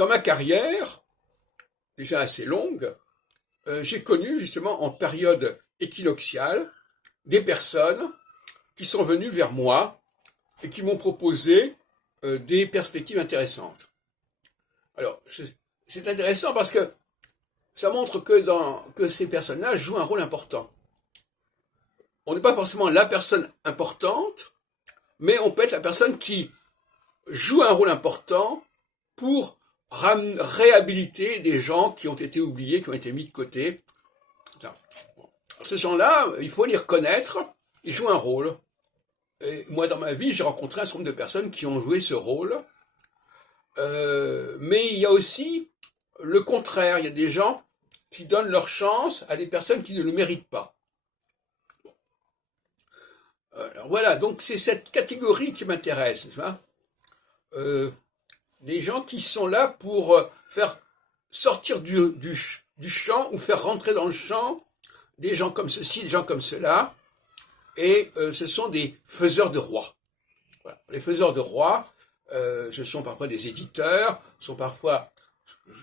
dans ma carrière, déjà assez longue, j'ai connu justement en période équinoxiale des personnes qui sont venues vers moi et qui m'ont proposé des perspectives intéressantes. Alors, c'est intéressant parce que ça montre que ces personnes-là jouent un rôle important. On n'est pas forcément la personne importante, mais on peut être la personne qui joue un rôle important pour réhabiliter des gens qui ont été oubliés, qui ont été mis de côté. Alors, ces gens-là, il faut les reconnaître, ils jouent un rôle. Et moi, dans ma vie, j'ai rencontré un certain nombre de personnes qui ont joué ce rôle. Mais il y a aussi le contraire. Il y a des gens qui donnent leur chance à des personnes qui ne le méritent pas. Alors voilà, donc c'est cette catégorie qui m'intéresse, n'est-ce pas ? Des gens qui sont là pour faire sortir du champ ou faire rentrer dans le champ des gens comme ceci, des gens comme cela, et ce sont des faiseurs de rois. Voilà. Les faiseurs de rois, ce sont parfois des éditeurs,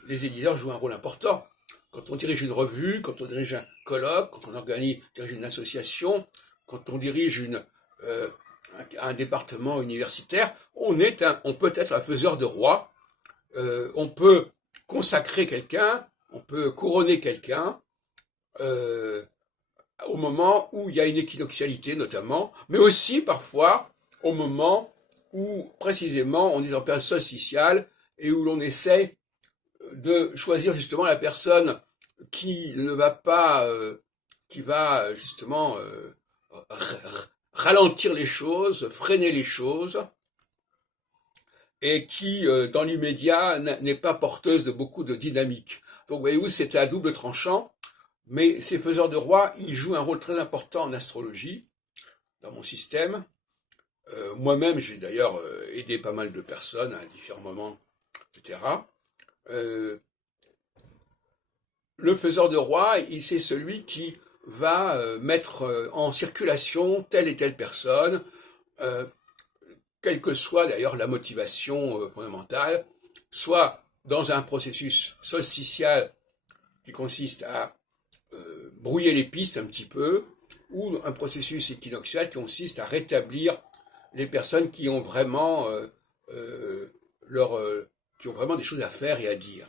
les éditeurs jouent un rôle important. Quand on dirige une revue, quand on dirige un colloque, quand on dirige une association, quand on dirige un département universitaire, on peut être un faiseur de roi, on peut consacrer quelqu'un, on peut couronner quelqu'un au moment où il y a une équinoxialité notamment, mais aussi parfois au moment où précisément on est en période solsticiale et où l'on essaie de choisir justement la personne qui ne va pas, qui va justement ralentir les choses, freiner les choses, et qui, dans l'immédiat, n'est pas porteuse de beaucoup de dynamique. Donc, voyez-vous, c'est à double tranchant, mais ces faiseurs de rois, ils jouent un rôle très important en astrologie, dans mon système. Moi-même, j'ai d'ailleurs aidé pas mal de personnes à différents moments, etc. Le faiseur de roi, c'est celui qui va mettre en circulation telle et telle personne, quelle que soit d'ailleurs la motivation fondamentale, soit dans un processus solsticial qui consiste à brouiller les pistes un petit peu, ou un processus équinoxial qui consiste à rétablir les personnes qui ont vraiment qui ont vraiment des choses à faire et à dire.